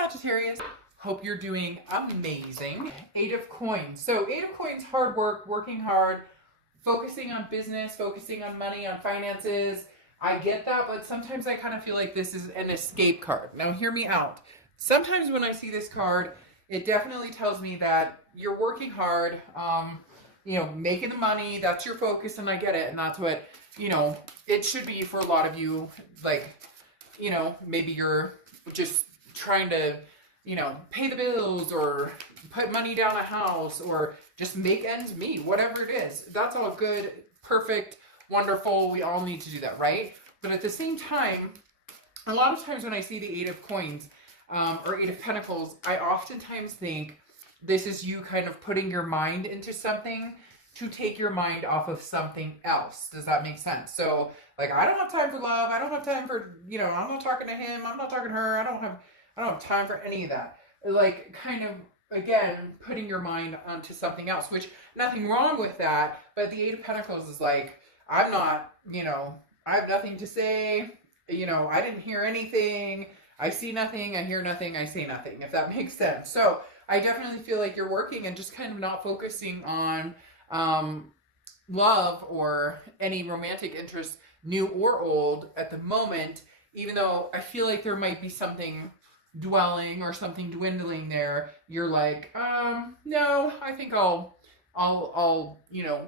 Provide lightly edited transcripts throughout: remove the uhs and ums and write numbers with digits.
Sagittarius. Hope you're doing amazing. 8 of Coins. So 8 of Coins, hard work, working hard, focusing on business, focusing on money, on finances. I get that, but sometimes I kind of feel like this is an escape card. Now hear me out. Sometimes when I see this card, it definitely tells me that you're working hard, making the money, that's your focus, and I get it, and that's what, it should be for a lot of you. Like, maybe you're just trying to, pay the bills or put money down a house or just make ends meet, whatever it is. That's all good, perfect, wonderful. We all need to do that, right? But at the same time, a lot of times when I see the 8 of Coins or 8 of Pentacles, I oftentimes think this is you kind of putting your mind into something to take your mind off of something else. Does that make sense? So, like, I don't have time for love. I don't have time for, I'm not talking to him. I'm not talking to her. I don't have time for any of that. Like, kind of, again, putting your mind onto something else, which nothing wrong with that. But the 8 of Pentacles is like, I'm not, I have nothing to say. I didn't hear anything. I see nothing. I hear nothing. I say nothing, if that makes sense. So I definitely feel like you're working and just kind of not focusing on love or any romantic interest, new or old, at the moment, even though I feel like there might be something dwelling or something dwindling there. You're like, no, I think I'll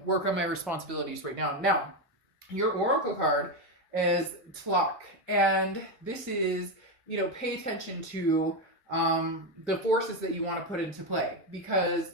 work on my responsibilities right now. Now, your Oracle card is Tlak, and this is, pay attention to the forces that you want to put into play, because,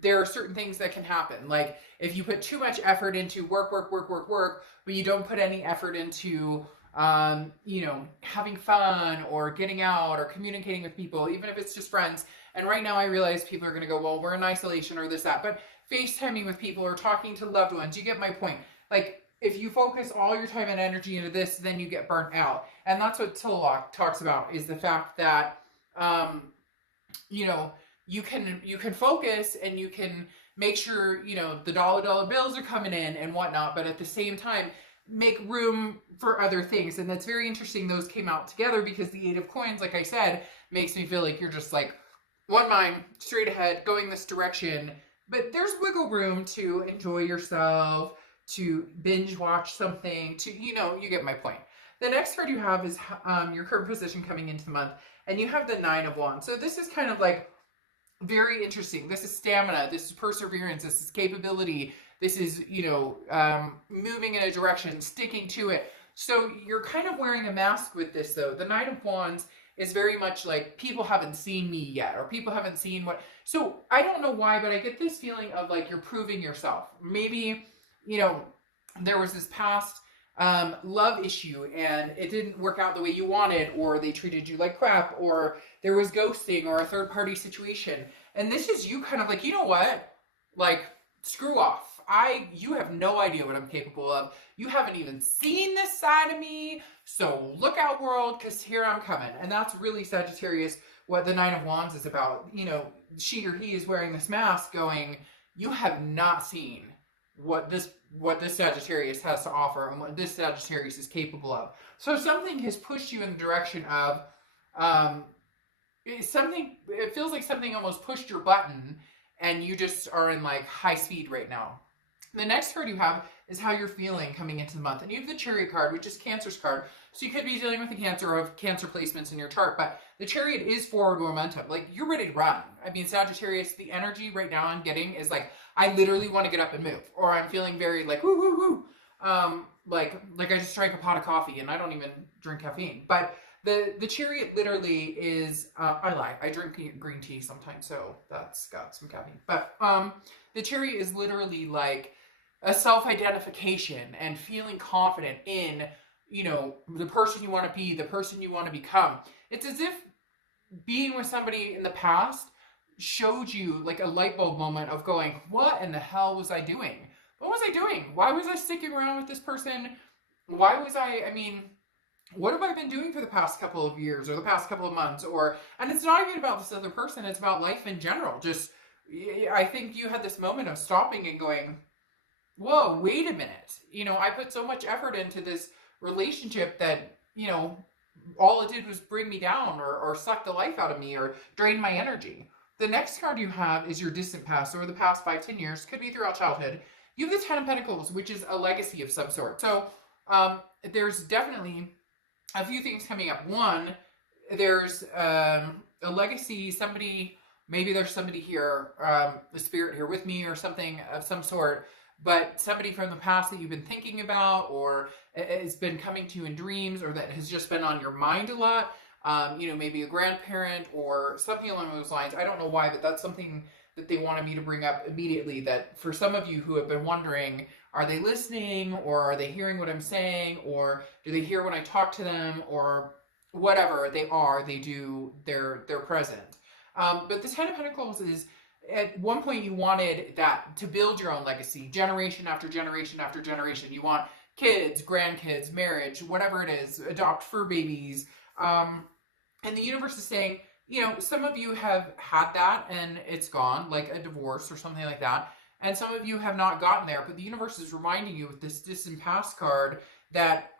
there are certain things that can happen. Like, if you put too much effort into work, but you don't put any effort into, having fun or getting out or communicating with people, even if it's just friends. And right now I realize people are going to go, well, we're in isolation or this, that, but FaceTiming with people or talking to loved ones, you get my point. Like, if you focus all your time and energy into this, then you get burnt out. And that's what Tilak talks about, is the fact that, you can focus and you can make sure, the dollar bills are coming in and whatnot, but at the same time, make room for other things. And that's very interesting. Those came out together because the 8 of Coins, like I said, makes me feel like you're just like one mind, straight ahead, going this direction. But there's wiggle room to enjoy yourself, to binge watch something, to, you get my point. The next card you have is your current position coming into the month, and you have the 9 of Wands. So this is kind of like very interesting. This is stamina. This is perseverance. This is capability. This is, moving in a direction, sticking to it. So you're kind of wearing a mask with this, though. The 9 of Wands is very much like, people haven't seen me yet, or people haven't seen what. So I don't know why, but I get this feeling of like you're proving yourself. Maybe, there was this past love issue and it didn't work out the way you wanted, or they treated you like crap, or there was ghosting or a third party situation. And this is you kind of like, you know what? Like, screw off. You have no idea what I'm capable of. You haven't even seen this side of me. So look out, world, because here I'm coming. And that's really Sagittarius, what the 9 of Wands is about. She or he is wearing this mask going, you have not seen what this Sagittarius has to offer and what this Sagittarius is capable of. So something has pushed you in the direction of, it feels like something almost pushed your button and you just are in like high speed right now. The next card you have is how you're feeling coming into the month. And you have the Chariot card, which is Cancer's card. So you could be dealing with the Cancer or have Cancer placements in your chart, but the Chariot is forward momentum. Like, you're ready to run. I mean, Sagittarius, the energy right now I'm getting is like, I literally want to get up and move. Or I'm feeling very like, woo, woo, woo. Like I just drank a pot of coffee and I don't even drink caffeine. But the Chariot literally is, I lie, I drink green tea sometimes, so that's got some caffeine. But the Chariot is literally like a self-identification and feeling confident in, the person you want to be, the person you want to become. It's as if being with somebody in the past showed you like a light bulb moment of going, what in the hell was I doing? What was I doing? Why was I sticking around with this person? Why was what have I been doing for the past couple of years or the past couple of months? And it's not even about this other person, it's about life in general. Just, I think you had this moment of stopping and going, whoa, wait a minute. I put so much effort into this relationship that, all it did was bring me down or suck the life out of me or drain my energy. The next card you have is your distant past, or the past 5-10 years, could be throughout childhood. You have the Ten of Pentacles, which is a legacy of some sort. So there's definitely a few things coming up. One, there's a legacy, somebody, maybe there's somebody here, a spirit here with me or something of some sort, but somebody from the past that you've been thinking about, or has been coming to you in dreams, or that has just been on your mind a lot. You know, maybe a grandparent or something along those lines. I don't know why, but that's something that they wanted me to bring up immediately, that for some of you who have been wondering, are they listening, or are they hearing what I'm saying, or do they hear when I talk to them, or whatever they are, they do, they're present. But the Ten of Pentacles is, at one point you wanted that to build your own legacy, generation after generation after generation. You want kids, grandkids, marriage, whatever it is, adopt fur babies. And the universe is saying, you know, some of you have had that and it's gone, like a divorce or something like that. And some of you have not gotten there, but the universe is reminding you with this distant past card that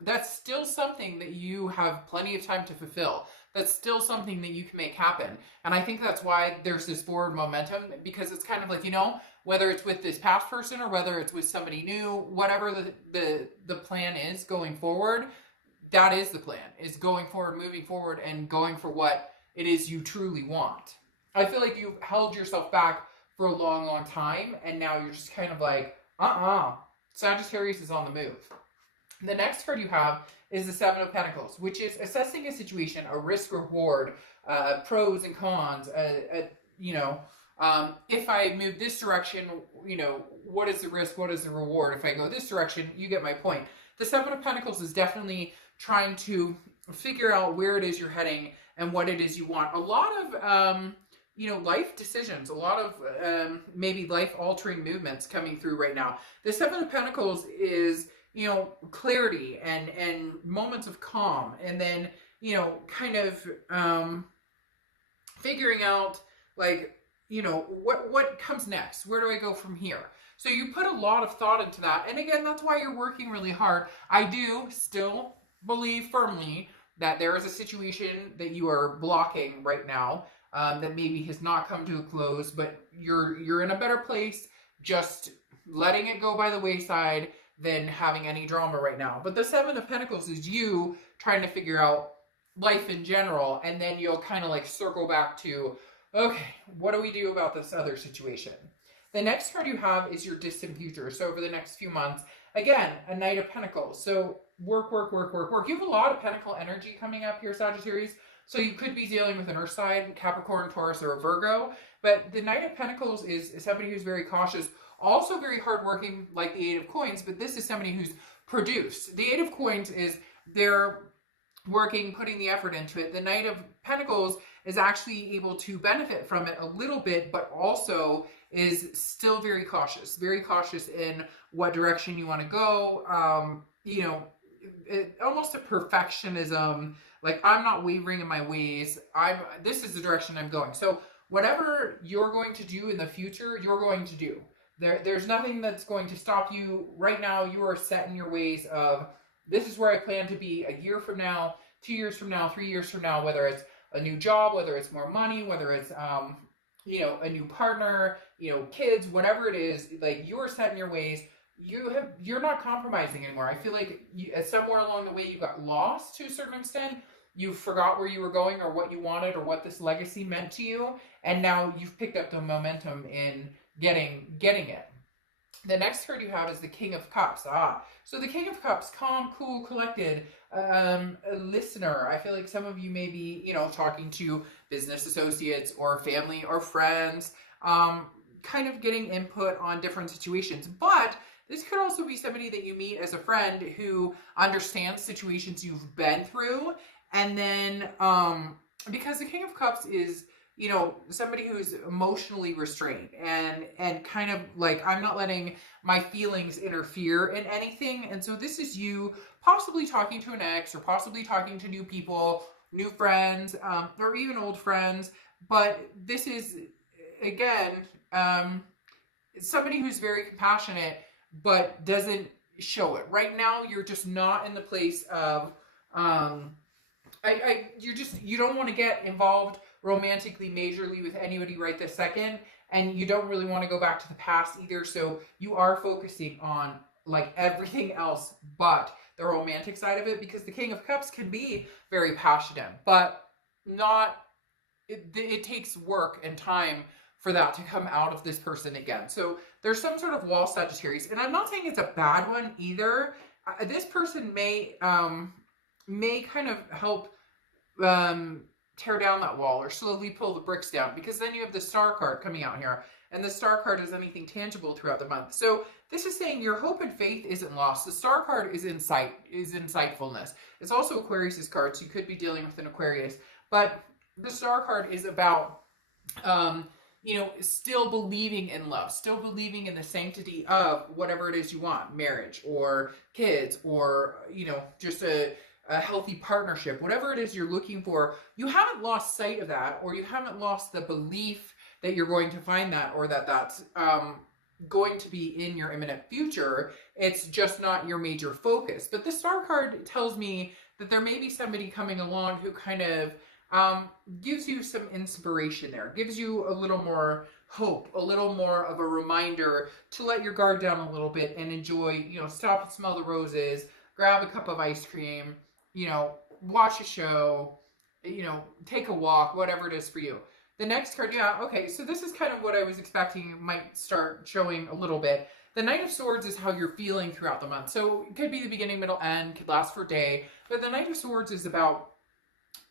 that's still something that you have plenty of time to fulfill. That's still something that you can make happen. And I think that's why there's this forward momentum, because it's kind of like, you know, whether it's with this past person or whether it's with somebody new, whatever the plan is going forward, that is the plan, is going forward, moving forward, and going for what it is you truly want. I feel like you've held yourself back for a long, long time, and now you're just kind of like, Sagittarius is on the move. The next card you have is the Seven of Pentacles, which is assessing a situation, a risk reward, pros and cons, you know, if I move this direction, you know, what is the risk, what is the reward? If I go this direction, you get my point. The Seven of Pentacles is definitely trying to figure out where it is you're heading and what it is you want. A lot of, you know, life decisions, a lot of maybe life-altering movements coming through right now. The Seven of Pentacles is, you know, clarity and moments of calm, and then, you know, kind of figuring out, like, you know, what comes next? Where do I go from here? So you put a lot of thought into that. And again, that's why you're working really hard. I do still believe firmly that there is a situation that you are blocking right now, that maybe has not come to a close, but you're in a better place just letting it go by the wayside than having any drama right now. But the Seven of Pentacles is you trying to figure out life in general, and then you'll kind of like circle back to, okay, what do we do about this other situation? The next card you have is your distant future. So over the next few months, again, a Knight of Pentacles. So work. You have a lot of Pentacle energy coming up here, Sagittarius. So you could be dealing with an Earth side, Capricorn, Taurus, or a Virgo. But the Knight of Pentacles is somebody who's very cautious, also very hardworking, like the Eight of Coins. But this is somebody who's produced. The Eight of Coins is they're working, putting the effort into it. The Knight of Pentacles is actually able to benefit from it a little bit, but also is still very cautious in what direction you want to go. You know, almost a perfectionism, like, I'm not wavering in my ways. This is the direction I'm going. So whatever you're going to do in the future, you're going to do. There's nothing that's going to stop you. Right now, you are set in your ways of, this is where I plan to be a year from now, 2 years from now, 3 years from now, whether it's a new job, whether it's more money, whether it's, you know, a new partner, you know, kids, whatever it is, like, you are set in your ways. You're not compromising anymore. I feel like somewhere along the way you got lost to a certain extent. You forgot where you were going or what you wanted or what this legacy meant to you. And now you've picked up the momentum in getting it. The next card you have is the King of Cups. So the King of Cups, calm, cool, collected, a listener. I feel like some of you may be, you know, talking to business associates or family or friends, kind of getting input on different situations. But this could also be somebody that you meet as a friend who understands situations you've been through. And then, because the King of Cups is, you know, somebody who's emotionally restrained and kind of like, I'm not letting my feelings interfere in anything. And so this is you possibly talking to an ex or possibly talking to new people, new friends, or even old friends. But this is, again, somebody who's very compassionate, but doesn't show it. Right now, you're just not in the place of You don't want to get involved romantically majorly with anybody right this second, and you don't really want to go back to the past either. So you are focusing on like everything else but the romantic side of it, because the King of Cups can be very passionate, but not, it takes work and time for that to come out of this person again. So there's some sort of wall Sagittarius, and I'm not saying it's a bad one either. This person may kind of help tear down that wall or slowly pull the bricks down, because then you have the Star card coming out here, and the Star card is anything tangible throughout the month. So this is saying your hope and faith isn't lost. The Star card is insightfulness. It's also Aquarius's card, so you could be dealing with an Aquarius, but the Star card is about you know, still believing in love, still believing in the sanctity of whatever it is you want, marriage or kids, or, you know, just a healthy partnership, whatever it is you're looking for. You haven't lost sight of that, or you haven't lost the belief that you're going to find that, or that that's going to be in your imminent future. It's just not your major focus. But the Star card tells me that there may be somebody coming along who kind of gives you some inspiration there, gives you a little more hope, a little more of a reminder to let your guard down a little bit and enjoy, you know, stop and smell the roses, grab a cup of ice cream, you know, watch a show, you know, take a walk, whatever it is for you. The next card, yeah, okay, so this is kind of what I was expecting might start showing a little bit. The Knight of Swords is how you're feeling throughout the month. So it could be the beginning, middle, end, could last for a day, but the Knight of Swords is about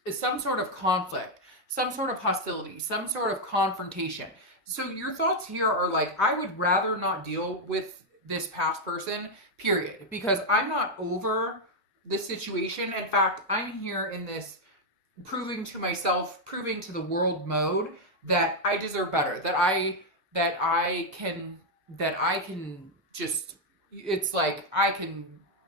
some sort of conflict, some sort of hostility, some sort of confrontation. So your thoughts here are like, I would rather not deal with this past person, period, because I'm not over the situation. In fact, I'm here in this proving to myself, proving to the world mode that I deserve better, that I can just, it's like I can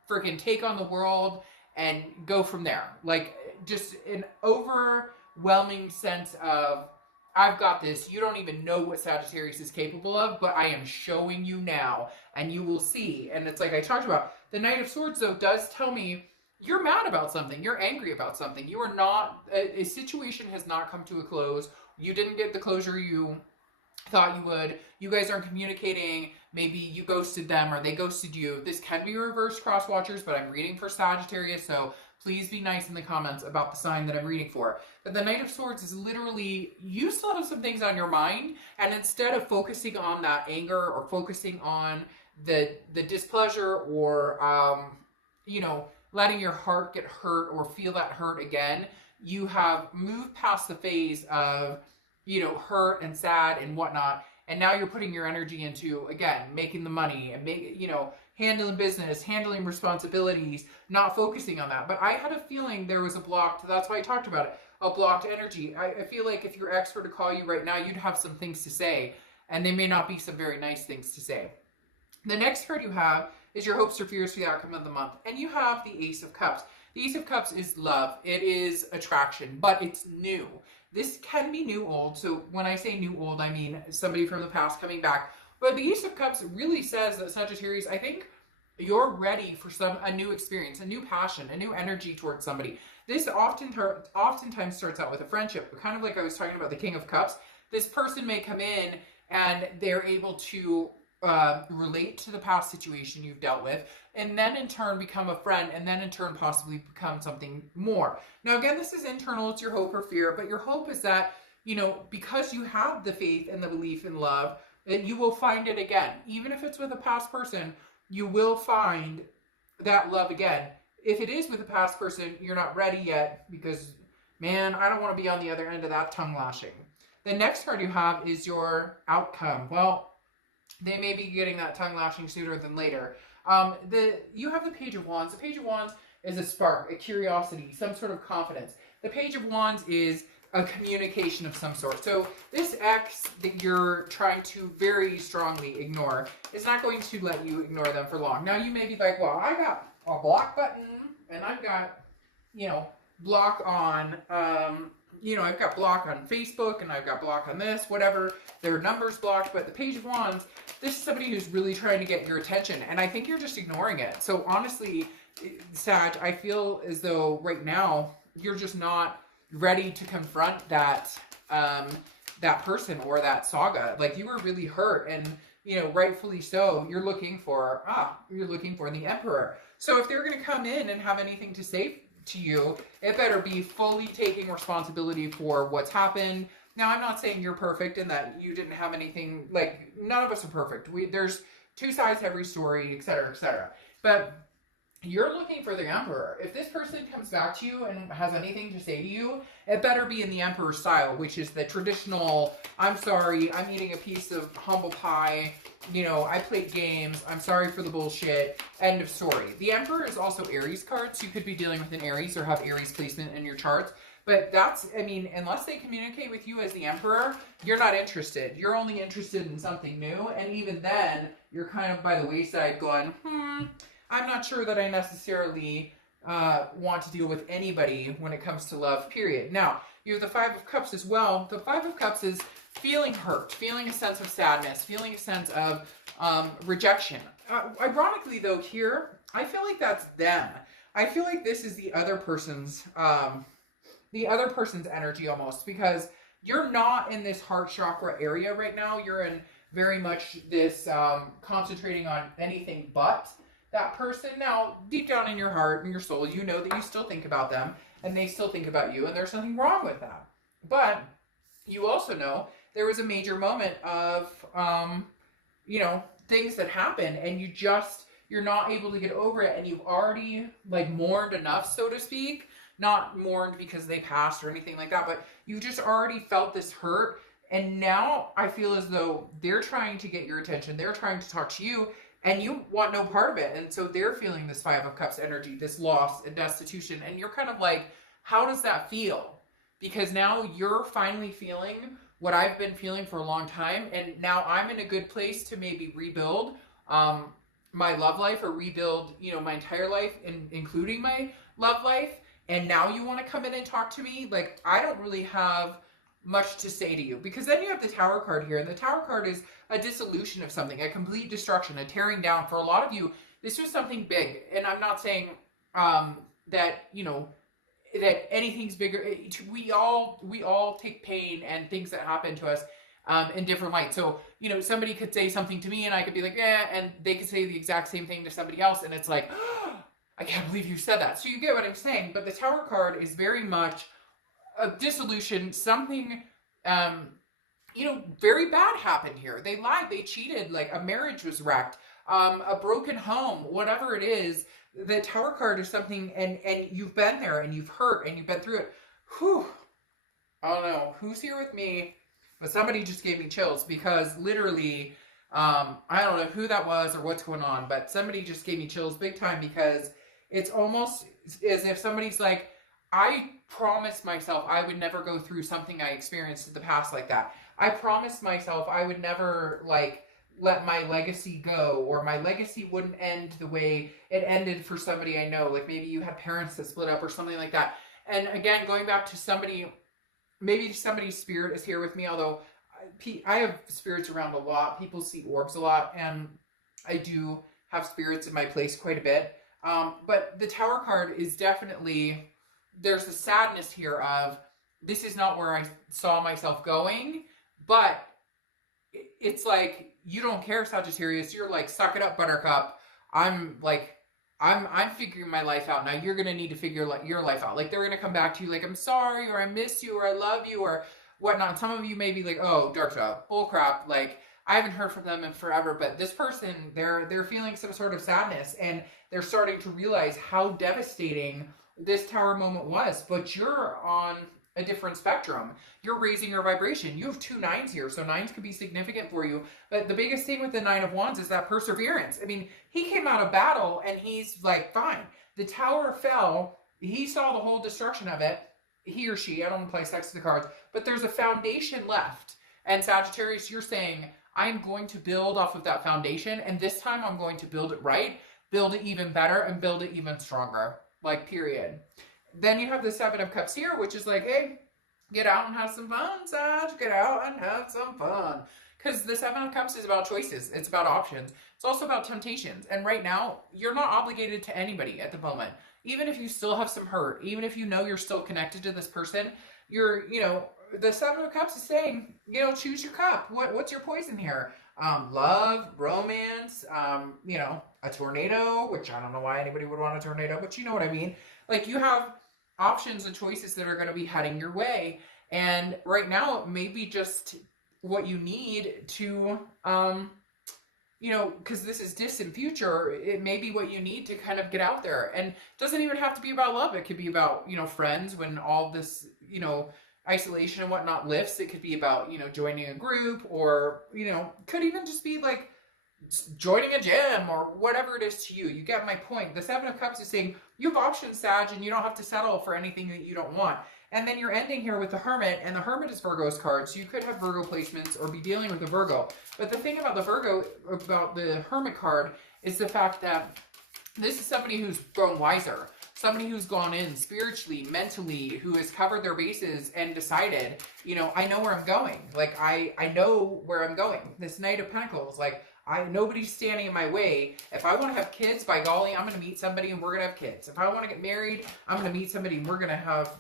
freaking take on the world and go from there. Like, just an overwhelming sense of, I've got this. You don't even know what Sagittarius is capable of, but I am showing you now, and you will see. And it's like I talked about, the Knight of Swords, though, does tell me you're mad about something. You're angry about something. You are not, a situation has not come to a close. You didn't get the closure you thought you would. You guys aren't communicating. Maybe you ghosted them or they ghosted you. This can be reverse cross watchers, but I'm reading for Sagittarius, so please be nice in the comments about the sign that I'm reading for. But the Knight of Swords is literally, you still have some things on your mind, and instead of focusing on that anger or focusing on the displeasure or, you know, letting your heart get hurt or feel that hurt again, you have moved past the phase of, you know, hurt and sad and whatnot, and now you're putting your energy into, again, making the money and you know, handling business, handling responsibilities, not focusing on that. But I had a feeling there was a blocked, that's why I talked about it, a blocked energy. I feel like if your ex were to call you right now, you'd have some things to say, and they may not be some very nice things to say. The next card you have is your hopes or fears for the outcome of the month, and you have the Ace of Cups. The Ace of Cups is love. It is attraction, but it's new. This can be new old. So when I say new old, I mean somebody from the past coming back. But the Ace of Cups really says that, Sagittarius, I think you're ready for a new experience, a new passion, a new energy towards somebody. This oftentimes starts out with a friendship, kind of like I was talking about the King of Cups. This person may come in and they're able to relate to the past situation you've dealt with, and then in turn become a friend, and then in turn possibly become something more. Now again, this is internal, it's your hope or fear, but your hope is that, you know, because you have the faith and the belief in love, that you will find it again. Even if it's with a past person, you will find that love again. If it is with a past person, you're not ready yet, because, man, I don't want to be on the other end of that tongue lashing. The next card you have is your outcome. Well, they may be getting that tongue lashing sooner than later. You have the Page of Wands. The Page of Wands is a spark, a curiosity, some sort of confidence. The Page of Wands is a communication of some sort. So this ex that you're trying to very strongly ignore is not going to let you ignore them for long. Now you may be like, well, I got a block button, and I've got, you know, block on, you know, I've got block on Facebook, and I've got block on this, whatever. Their number's blocked, but the Page of Wands, this is somebody who's really trying to get your attention, and I think you're just ignoring it. So honestly, Sag, I feel as though right now you're just not ready to confront that that person or that saga. Like, you were really hurt, and you know, rightfully so. You're looking for the Emperor. So if they're going to come in and have anything to say to you, it better be fully taking responsibility for what's happened. Now, I'm not saying you're perfect and that you didn't have anything, like, none of us are perfect. There's two sides to every story, etc., etc. But you're looking for the Emperor. If this person comes back to you and has anything to say to you, it better be in the Emperor style, which is the traditional, I'm sorry, I'm eating a piece of humble pie, you know, I played games, I'm sorry for the bullshit, end of story. The Emperor is also Aries cards. You could be dealing with an Aries or have Aries placement in your charts. But that's, I mean, unless they communicate with you as the Emperor, you're not interested. You're only interested in something new. And even then, you're kind of by the wayside going, I'm not sure that I necessarily want to deal with anybody when it comes to love, period. Now, you have the Five of Cups as well. The Five of Cups is feeling hurt, feeling a sense of sadness, feeling a sense of rejection. Ironically, though, here, I feel like that's them. I feel like this is the other person's energy almost, because you're not in this heart chakra area right now. You're in very much this concentrating on anything but that person. Now, deep down in your heart and your soul, you know that you still think about them and they still think about you, and there's nothing wrong with that. But you also know there was a major moment of, you know, things that happen, and you're not able to get over it, and you've already, like, mourned enough, so to speak. Not mourned because they passed or anything like that, but you just already felt this hurt, and now I feel as though they're trying to get your attention. They're trying to talk to you, and you want no part of it. And so they're feeling this Five of Cups energy, this loss and destitution. And you're kind of like, how does that feel? Because now you're finally feeling what I've been feeling for a long time. And now I'm in a good place to maybe rebuild my love life, or rebuild, you know, my entire life, including my love life. And now you want to come in and talk to me? Like, I don't really have much to say to you, because then you have the Tower card here, and the Tower card is a dissolution of something, a complete destruction, a tearing down. For a lot of you, this was something big, and I'm not saying that, you know, that anything's bigger. We all take pain and things that happen to us in different light. So, you know, somebody could say something to me and I could be like, yeah, and they could say the exact same thing to somebody else, and it's like, oh, I can't believe you said that. So you get what I'm saying. But the Tower card is very much a dissolution, something, you know, very bad happened here. They lied, they cheated, like a marriage was wrecked, a broken home, whatever it is. The Tower card is something, and you've been there, and you've hurt, and you've been through it. Whew. I don't know who's here with me, but somebody just gave me chills, because literally, I don't know who that was or what's going on, but somebody just gave me chills big time, because it's almost as if somebody's like, I promised myself I would never go through something I experienced in the past like that. I promised myself I would never, like, let my legacy go, or my legacy wouldn't end the way it ended for somebody I know. Like, maybe you had parents that split up or something like that. And again, going back to somebody, maybe somebody's spirit is here with me, although I have spirits around a lot. People see orbs a lot, and I do have spirits in my place quite a bit. But the Tower card is definitely, there's a sadness here of, this is not where I saw myself going, but it's like, you don't care, Sagittarius. You're like, suck it up, buttercup. I'm figuring my life out. Now you're going to need to figure your life out. Like, they're going to come back to you like, I'm sorry, or I miss you, or I love you, or whatnot. Some of you may be like, oh, dark job, bull crap. Like, I haven't heard from them in forever, but this person, they're feeling some sort of sadness, and they're starting to realize how devastating this Tower moment was. But you're on a different spectrum. You're raising your vibration. You have 2 9s here, so 9s could be significant for you. But the biggest thing with the 9 of Wands is that perseverance. I mean, he came out of battle and he's like, fine. The Tower fell. He saw the whole destruction of it. He or she, I don't play sex to the cards, but there's a foundation left. And Sagittarius, you're saying, I'm going to build off of that foundation, and this time I'm going to build it right, build it even better, and build it even stronger. Like, period. Then you have the 7 of Cups here, which is like, hey, get out and have some fun, Sag. Get out and have some fun. Because the Seven of Cups is about choices. It's about options. It's also about temptations. And right now, you're not obligated to anybody at the moment. Even if you still have some hurt, even if you know you're still connected to this person, you're, the Seven of Cups is saying, choose your cup. What's your poison here? Love, romance, a tornado, which I don't know why anybody would want a tornado, but you know what I mean. Like, you have options and choices that are going to be heading your way. And right now, it may be just what you need to, because this is distant future, it may be what you need to kind of get out there. And it doesn't even have to be about love. It could be about, friends when all this, isolation and whatnot lifts. It could be about, joining a group, or, could even just be like joining a gym or whatever it is to you. You get my point. The Seven of Cups is saying you have options, Sag, and you don't have to settle for anything that you don't want. And then you're ending here with the Hermit, and the Hermit is Virgo's card, so you could have Virgo placements or be dealing with a Virgo. But the thing about the Hermit card, is the fact that this is somebody who's grown wiser, somebody who's gone in spiritually, mentally, who has covered their bases and decided, I know where I'm going. Like, I know where I'm going. This Knight of Pentacles, like, nobody's standing in my way. If I want to have kids, by golly, I'm going to meet somebody and we're going to have kids. If I want to get married, I'm going to meet somebody and we're going to have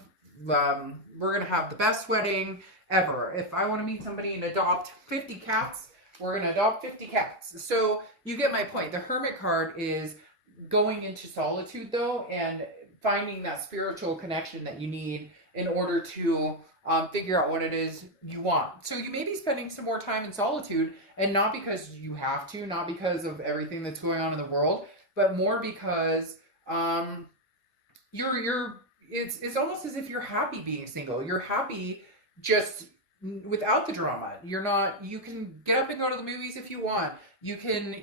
the best wedding ever. If I want to meet somebody and adopt 50 cats, we're going to adopt 50 cats. So you get my point. The Hermit card is going into solitude, though, and finding that spiritual connection that you need in order to figure out what it is you want. So you may be spending some more time in solitude, and not because you have to, not because of everything that's going on in the world, but more because it's almost as if you're happy being single. You're happy just without the drama. You can get up and go to the movies if you want. You can,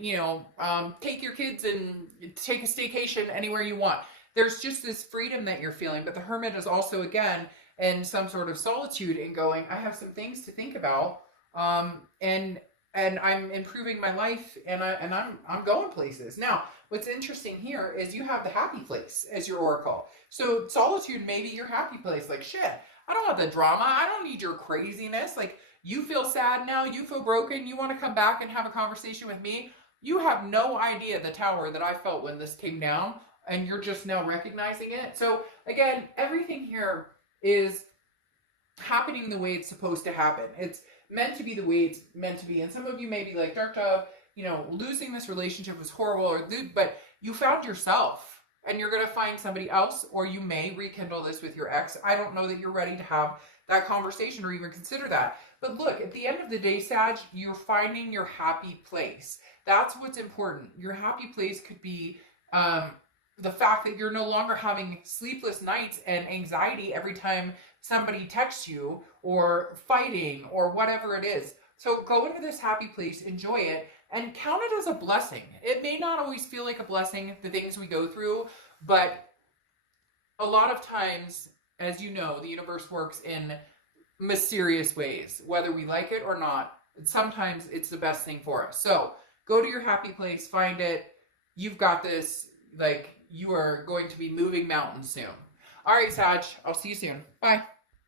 take your kids and take a staycation anywhere you want. There's just this freedom that you're feeling. But the Hermit is also, again, in some sort of solitude and going, I have some things to think about. And I'm improving my life, and I'm going places. Now, what's interesting here is you have the happy place as your oracle. So solitude may be your happy place. Like, shit, I don't want the drama. I don't need your craziness. Like, you feel sad now. You feel broken. You want to come back and have a conversation with me. You have no idea the tower that I felt when this came down, and you're just now recognizing it. So again, everything here is happening the way it's supposed to happen. It's meant to be the way it's meant to be. And some of you may be like, Dark Dove, losing this relationship was horrible, but you found yourself. And you're going to find somebody else, or you may rekindle this with your ex. I don't know that you're ready to have that conversation or even consider that. But look, at the end of the day, Sag, you're finding your happy place. That's what's important. Your happy place could be the fact that you're no longer having sleepless nights and anxiety every time somebody texts you, or fighting, or whatever it is. So go into this happy place, enjoy it, and count it as a blessing. It may not always feel like a blessing, the things we go through, but a lot of times, as you know, the universe works in mysterious ways, whether we like it or not. Sometimes it's the best thing for us. So go to your happy place, find it. You've got this. Like, you are going to be moving mountains soon. All right, Sag, I'll see you soon. Bye.